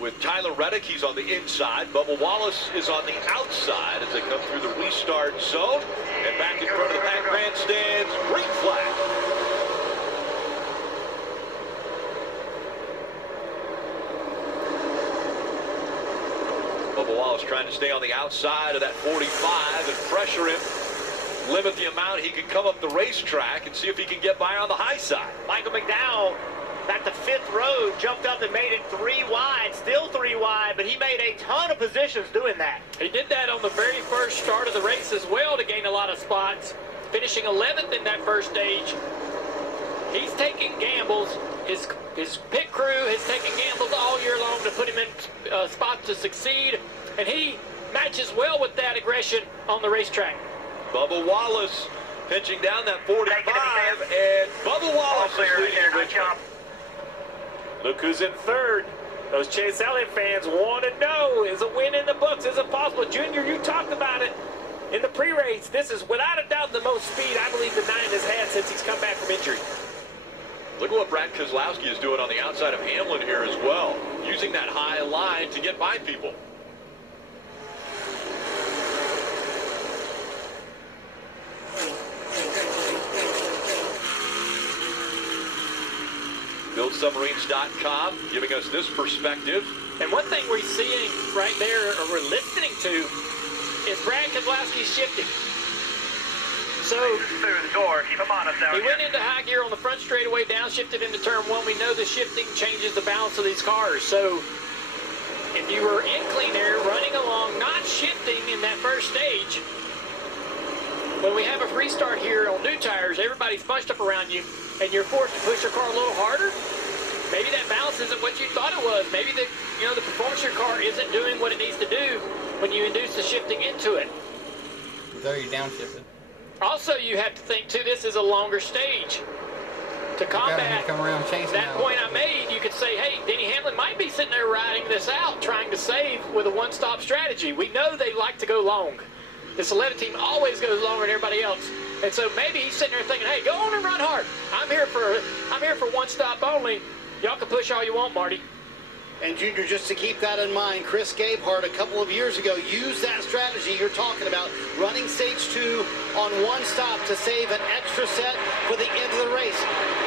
with Tyler Reddick. He's on the inside. Bubba Wallace is on the outside as they come through the restart zone. And back in front of the pack grandstands, green flag. Bubba Wallace trying to stay on the outside of that 45 and pressure him. Limit the amount he can come up the racetrack and see if he can get by on the high side. Michael McDowell at the 5th row jumped up and made it 3 wide, still 3 wide, but he made a ton of positions doing that. He did that on the very first start of the race as well to gain a lot of spots, finishing 11th in that first stage. He's taking gambles. His pit crew has taken gambles all year long to put him in spots to succeed, and he matches well with that aggression on the racetrack. Bubba Wallace pinching down that 45, and Bubba Wallace is leading Richmond. Look who's in 3rd. Those Chase Elliott fans want to know, is a win in the books? Is it possible? Junior, you talked about it in the pre-race. This is without a doubt the most speed I believe the 9 has had since he's come back from injury. Look at what Brad Keselowski is doing on the outside of Hamlin here as well, using that high line to get by people. BuildSubmarines.com giving us this perspective. And one thing we're seeing right there, or we're listening to, is Brad Keselowski shifting. So through the door, keep him honest out he went into high gear on the front straightaway, downshifted into turn 1. We know the shifting changes the balance of these cars. So if you were in clean air, running along, not shifting in that first stage, when we have a restart here on new tires, everybody's bunched up around you, and you're forced to push your car a little harder. Maybe that balance isn't what you thought it was. Maybe the performance of your car isn't doing what it needs to do when you induce the shifting into it. Though you're downshifted. Also, you have to think too, this is a longer stage. To combat that point I made, you could say, hey, Denny Hamlin might be sitting there riding this out, trying to save with a one-stop strategy. We know they like to go long. This 11 team always goes longer than everybody else. And so maybe he's sitting there thinking, hey, go on and run hard. I'm here for one stop only. Y'all can push all you want, Marty. And Junior, just to keep that in mind, Chris Gabehart a couple of years ago used that strategy you're talking about, running stage 2 on one stop to save an extra set for the end of the race.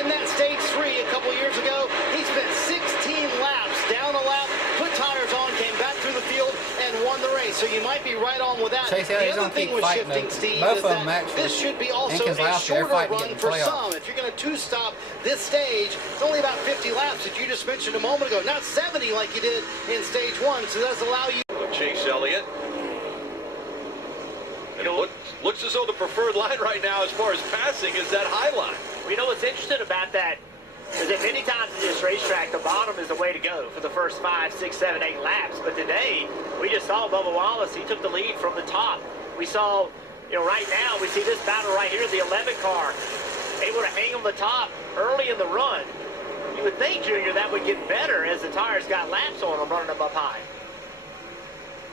In that stage 3 a couple of years ago, he spent 16 laps down the lap, put tires on, came back through the field, and won the race. So you might be right on with that. Chase the other thing with shifting, Steve, is that this should be also a shorter run for some. If you're going to two-stop this stage, it's only about 50 laps that you just mentioned a moment ago, not 70 like you did in stage 1. So that does allow you. Chase Elliott. And it looks as though the preferred line right now as far as passing is that high line. Well, you know what's interesting about that is that many times in this racetrack, the bottom is the way to go for the first 5, 6, 7, 8 laps. But today, we just saw Bubba Wallace. He took the lead from the top. We saw, right now, we see this battle right here, the 11 car, able to hang on the top early in the run. You would think, Junior, that would get better as the tires got laps on them, running them up high.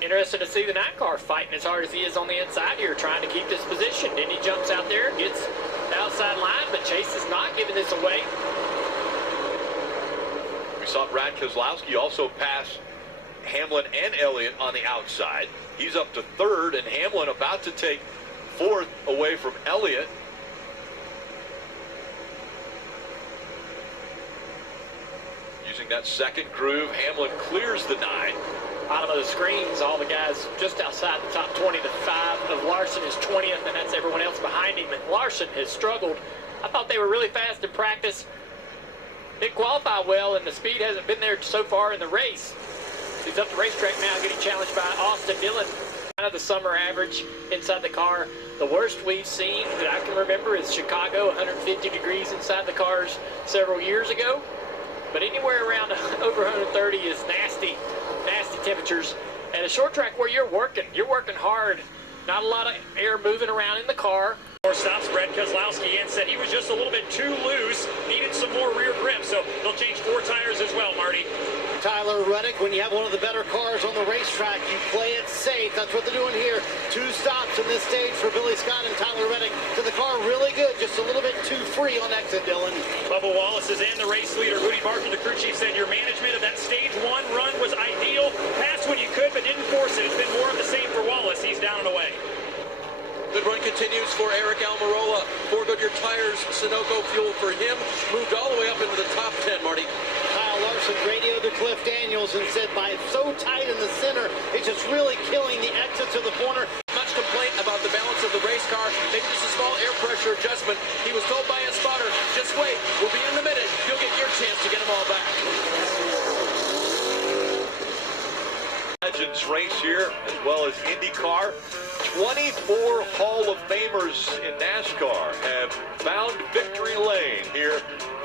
Interesting to see the 9 car fighting as hard as he is on the inside here, trying to keep this position. Then he jumps out there, gets the outside line, but Chase is not giving this away. We saw Brad Keselowski also pass Hamlin and Elliott on the outside. He's up to 3rd, and Hamlin about to take 4th away from Elliott. Using that second groove, Hamlin clears the 9. Bottom of the screens, all the guys just outside the top 20. The 5 of Larson is 20th, and that's everyone else behind him. And Larson has struggled. I thought they were really fast in practice. Didn't qualify well, and the speed hasn't been there so far in the race. He's up the racetrack now, getting challenged by Austin Dillon. Kind of the summer average inside the car. The worst we've seen that I can remember is Chicago, 150 degrees inside the cars several years ago. But anywhere around over 130 is nasty temperatures. And a short track where you're working hard. Not a lot of air moving around in the car. Stops Brad Keselowski and said he was just a little bit too loose, needed some more rear grip, so they'll change 4 tires as well, Marty. Tyler Reddick, when you have one of the better cars on the racetrack, you play it safe. That's what they're doing here. 2 stops in this stage for Billy Scott and Tyler Reddick. To the car, really good, just a little bit too free on exit, Dylan. Bubba Wallace is in the race leader. Rudy Barker, the crew chief, said your management of that stage 1 run was ideal. for Eric Almirola. 4 Goodyear tires, Sunoco fuel for him. Moved all the way up into the top 10, Marty. Kyle Larson radioed to Cliff Daniels and said, by so tight in the center, it's just really killing the exits of the corner. Much complaint about the balance of the race car. Maybe just a small air pressure adjustment. He was told by his spotter, just wait, we'll be in a minute. You'll get your chance to get them all back. Legends race here, as well as IndyCar. 24 Hall of Famers in NASCAR have found victory lane here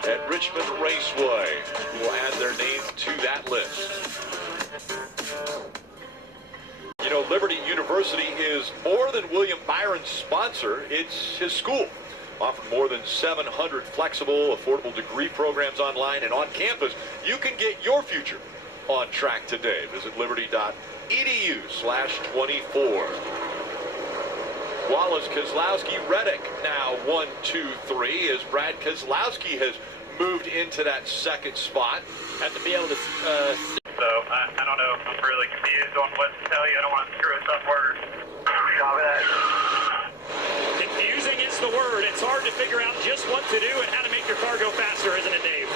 at Richmond Raceway, who will add their name to that list. You know, Liberty University is more than William Byron's sponsor. It's his school. Offering more than 700 flexible, affordable degree programs online and on campus. You can get your future on track today. Visit liberty.edu/24. Wallace, Keselowski, Reddick now 1, 2, 3 as Brad Keselowski has moved into that second spot. Have to be able to So I don't know. I'm really confused on what to tell you. I don't want to screw us up worse. Copy that. Confusing is the word. It's hard to figure out just what to do and how to make your car go faster, isn't it, Dave?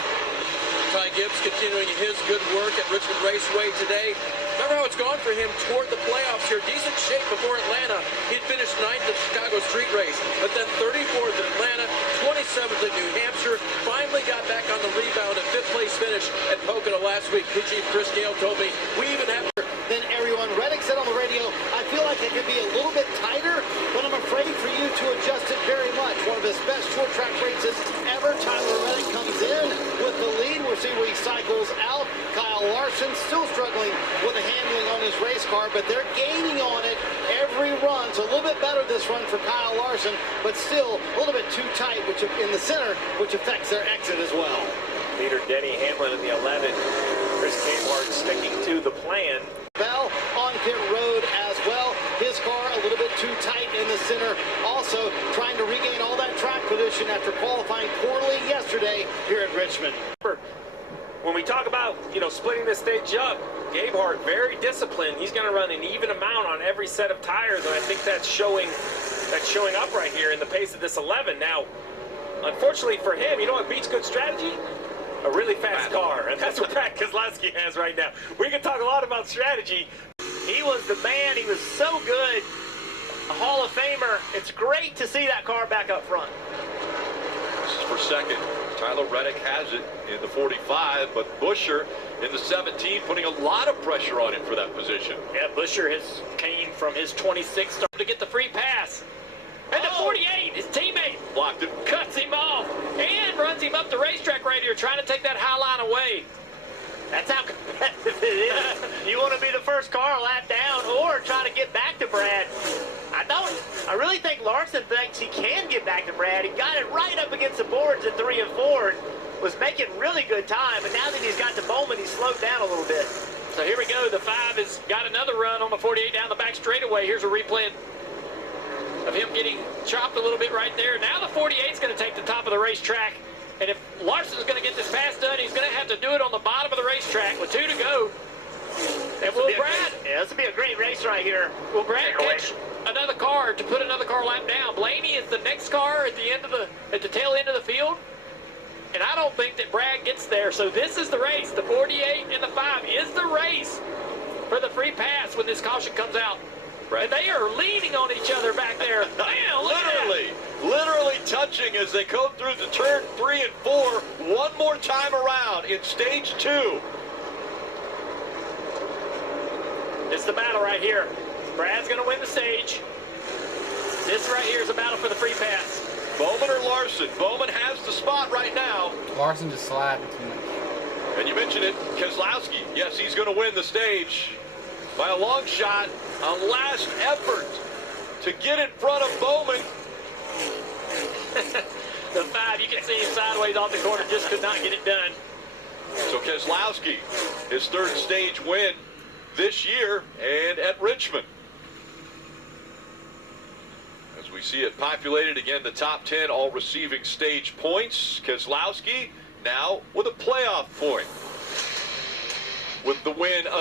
Ty Gibbs continuing his good work at Richmond Raceway today. Remember how it's gone for him toward the playoffs here. Decent shape before Atlanta. He'd finished 9th at Chicago Street Race, but then 34th at Atlanta, 27th at New Hampshire. Finally got back on the rebound at 5th place finish at Pocono last week. Crew Chief Chris Gale told me, we even have... Then everyone, Reddick said on the radio, I feel like it could be a little bit tighter, but I'm afraid for you to adjust it very much. One of his best short track races ever. Tyler Reddick comes in with the lead. We'll see where he cycles out. Kyle Larson still struggling with the handling on his race car, but they're gaining on it every run. So a little bit better this run for Kyle Larson, but still a little bit too tight, which in the center, which affects their exit as well. leader Denny Hamlin in the 11. Chris Capehart sticking to the plan. Bell on pit road as well. His car a little bit too tight in the center. Also trying to regain all that track position after qualifying poorly yesterday here at Richmond. When we talk about, splitting this stage up, Capehart very disciplined. He's going to run an even amount on every set of tires, and I think that's showing up right here in the pace of this 11. Now, unfortunately for him, you know what beats good strategy? A really fast car, and that's what Brad Keselowski has right now. We can talk a lot about strategy. He was the man. He was so good. A Hall of Famer. It's great to see that car back up front. This is for second. Tyler Reddick has it in the 45, but Buescher in the 17, putting a lot of pressure on him for that position. Yeah, Buescher came from his 26 start to get the free pass. And the 48, his teammate Blocked it. cuts him off and runs him up the racetrack right here, trying to take that high line away. That's how competitive it is. You want to be the first car a lap down or try to get back to Brad. I really think Larson thinks he can get back to Brad. He got it right up against the boards at 3 and 4. Was making really good time, but now that he's got to Bowman, he's slowed down a little bit. So here we go. The 5 has got another run on the 48 down the back straightaway. Here's a replay of him getting chopped a little bit right there. Now the 48 is going to take the top of the racetrack. And if Larson's going to get this pass done, he's going to have to do it on the bottom of the racetrack with 2 to go. And will Brad... Yeah, this will be a great race right here. Will Brad catch another car to put another car lap down? Blaney is the next car at the tail end of the field. And I don't think that Brad gets there. So this is the race. The 48 and the 5 is the race for the free pass when this caution comes out. Brad. And they are leaning on each other back there. Man, look at that. Literally touching as they go through the turn 3 and 4 one more time around in stage 2. It's the battle right here. Brad's going to win the stage. This right here is a battle for the free pass. Bowman or Larson? Bowman has the spot right now. Larson just sliding too much. And you mentioned it, Keselowski. Yes, he's going to win the stage by a long shot. A last effort to get in front of Bowman. The 5, you can see him sideways off the corner, just could not get it done. So Keselowski, his 3rd stage win this year and at Richmond. As we see it populated again, the top 10 all receiving stage points. Keselowski now with a playoff point with the win of